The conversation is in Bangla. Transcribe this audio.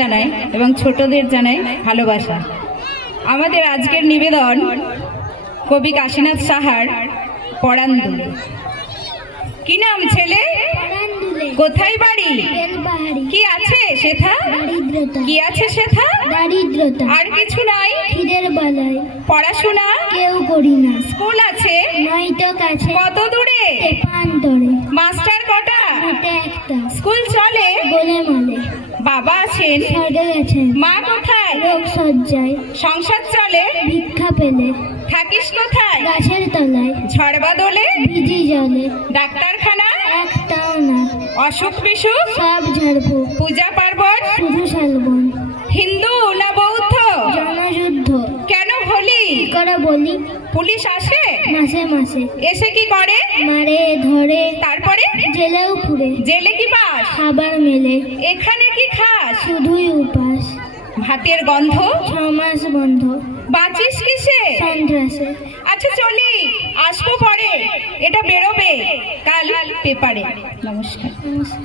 জানাই এবং ছোটদের জানাই ভালোবাসা। আমাদের আজকের নিবেদন কবি কাশীনাথ সাহার পরান্দুল। কি নাম ছেলে? কোথায় বাড়ি? কি আছে সেথা? কি আছে সেথা? দারিদ্রতা। আর কিছু নাই? খিদের বালায়। পড়াশোনা কেউ করি না। স্কুল আছে? নয়তো কাছে। কত দূরে? পান্তরে। মাস্টার কটা? হাতে একটা। স্কুল চলে? গোলে মালে। বাবা আছেন? স্বর্গে গেছেন। মা কোথায়? রোগ সজ্জায়। সংসার চলে? ভিক্ষা পেলে। থাকিস কোথায়? গাছের তলায়। ঝড় বাদলে? ভিজি জলে। ডাক্তারখানা? একটাও না। অসুখ বিসুখ? সব ঝাড়বো। পূজা পার্বণ? শুধু শালবন। হিন্দু না বৌদ্ধ? জনযুদ্ধ। কেন হলি? কি করে বলি? পুলিশ আসে? মাসে মাসে। এসে কি করে? মারে ধরে। তারপরে? জেলেও পুরে। জেলে কি পাস? খাবার মেলে। এখানে কি খাস? শুধুই উপাস। ভাতের গন্ধ? 6 মাস বন্ধ। বাঁচিস কিসে? সন্ত্রাসে। আচ্ছা চলি, আসবো পরে। এটা বেরোবে কাল পেপারে। নমস্কার। নমস্কার।